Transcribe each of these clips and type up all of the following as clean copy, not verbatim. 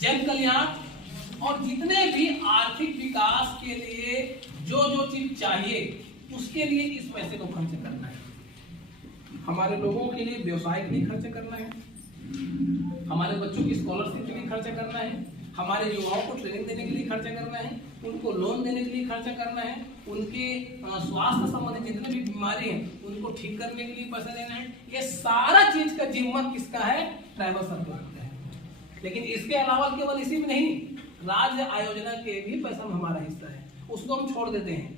जन कल्याण और जितने भी आर्थिक विकास के लिए जो जो चीज चाहिए उसके लिए इस पैसे को खर्च करना है। हमारे लोगों के लिए व्यवसाय के लिए खर्च करना है, हमारे बच्चों की स्कॉलरशिप के लिए खर्च करना है, हमारे युवाओं को ट्रेनिंग देने के लिए खर्चा करना है, उनको लोन देने के लिए खर्चा करना है, उनके स्वास्थ्य संबंधी जितने भी बीमारी हैं उनको ठीक करने के लिए पैसा देना है। ये सारा चीज का जिम्मा किसका है? ट्राइबल सरकार का है। लेकिन इसके अलावा केवल इसी में नहीं, राज्य आयोजना के भी पैसा में हमारा हिस्सा है, उसको हम छोड़ देते हैं।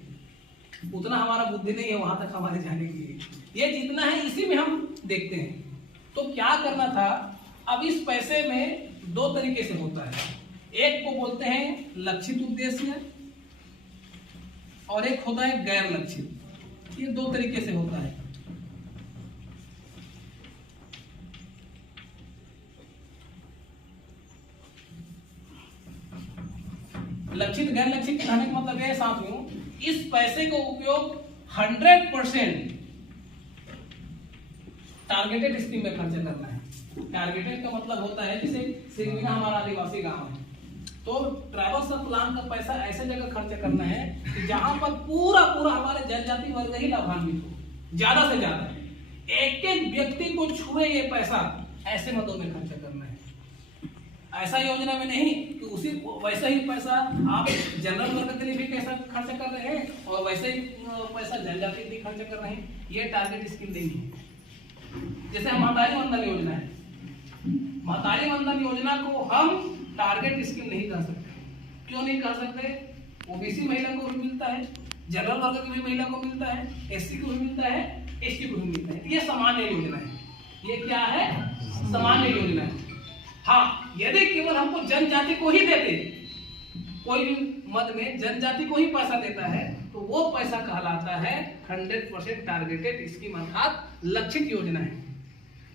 उतना हमारा बुद्धि नहीं है वहां तक हमारे जाने के लिए, ये जितना है इसी में हम देखते हैं। तो क्या करना था? अब इस पैसे में दो तरीके से होता है, एक को बोलते हैं लक्षित उद्देश्य और एक होता है गैर लक्षित। ये दो तरीके से होता है। लक्षित गैर लक्षित कहने का मतलब यह साथियों, इस पैसे का उपयोग 100% टारगेटेड स्कीम में खर्च करना है। टारगेटेड का मतलब होता है जैसे सिरमिना हमारा आदिवासी गांव है, तो ट्राइबल सब प्लान का पैसा ऐसे जगह खर्च करना है कि जहां पर पूरा हमारे जनजाति वर्ग ही लाभान्वित हो, ज्यादा से ज्यादा एक एक व्यक्ति को छुए ये पैसा, ऐसे मदों में खर्च करना है। ऐसा योजना में नहीं कि उसी वैसा ही पैसा आप जनरल वर्ग के लिए भी पैसा खर्च कर रहे हैं और वैसे ही पैसा जनजाति के लिए खर्च कर रहे हैं। ये टारगेट स्कीम नहीं है। जैसे महतारी वंदन योजना है, महतारी वंदन योजना को हम टारगेट स्कीम नहीं कह सकते। क्यों नहीं कह सकते? ओबीसी महिला को भी मिलता है, जनरल वर्ग की भी महिला को मिलता है, एससी को भी मिलता है, एसटी को भी मिलता है। ये सामान्य योजना है। ये क्या है? सामान्य योजना है। हाँ, यदि केवल हमको जनजाति को ही देते, कोई भी मद में जनजाति को ही पैसा देता है तो वो पैसा कहलाता है 100% टारगेटेड स्कीम अर्थात लक्षित योजना है।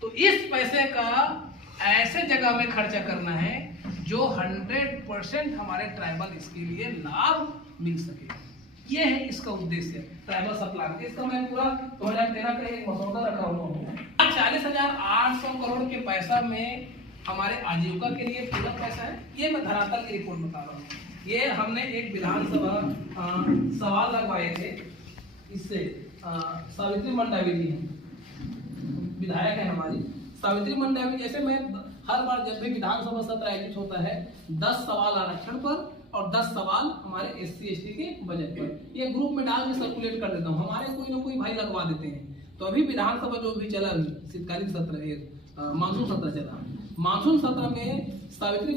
तो इस पैसे का ऐसे जगह में खर्चा करना है जो 100% हमारे ट्राइबल इसके लिए लाभ मिल सके। ये है इसका उद्देश्य ट्राइबल सप्लान। इसका मैं पूरा 2013 का एक मसौदा रखा हुआ हूँ। 40,800 करोड़ के पैसा में हमारे आजीविका के लिए पूरा पैसा है। ये मैं धरातल की रिपोर्ट बता रहा हूँ। ये हमने एक विधानसभा सवाल लगवाए थे, इससे सावित्री मंडावी जी विधायक है हमारी। सावित्री मंडावी, जैसे मैं हर बार जब भी विधानसभा सत्र आयोजित होता है 10 सवाल आरक्षण पर और 10 सवाल हमारे SC ST के बजट पर, ये ग्रुप में डाल के सर्कुलेट कर देता हूँ। हमारे कोई ना कोई भाई लगवा देते हैं। तो अभी विधानसभा जो भी चला, शीतकालीन सत्र, मानसून सत्र चला, मानसून सत्र में सावित्री